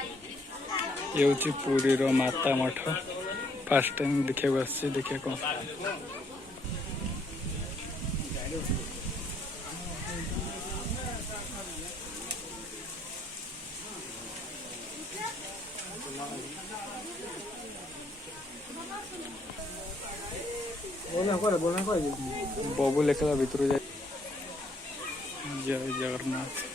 ये हूँ पुरी रो माता मठ फास्ट टाइम देखा देखिए कौन बबू लेखला भितर जाए जय जगन्नाथ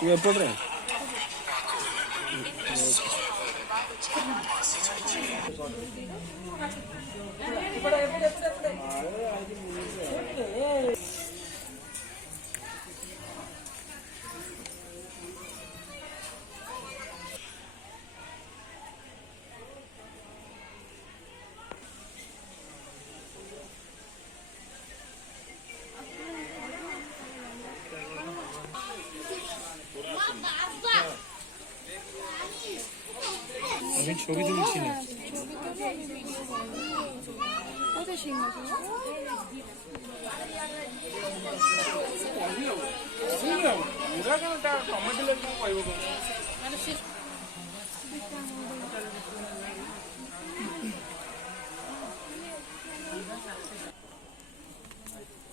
ये पड़ रहा है अभी ছবি তুলছি না কোথায় সিং আছে পুরা কেনটা কমেডি লাগবে কইব মানে সে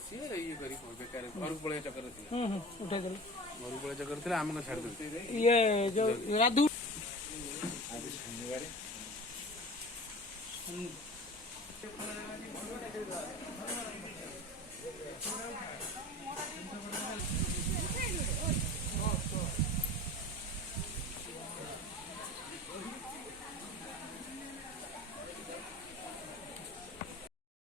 ସିଏ ଇଏ କରି ବେକାର ଘରକୁ ପଳେଇବା ଚକ୍କର ଥିଲା ଉଠେଇ ଦେଲେ ଘରକୁ ପଳେଇବା ଚକ୍କର ଥିଲା ଆମକୁ ଛାଡ଼ି ଦେଲେ ଇଏ ଯୋଉ ରାଧୁ ଆଜି ଶନିବାର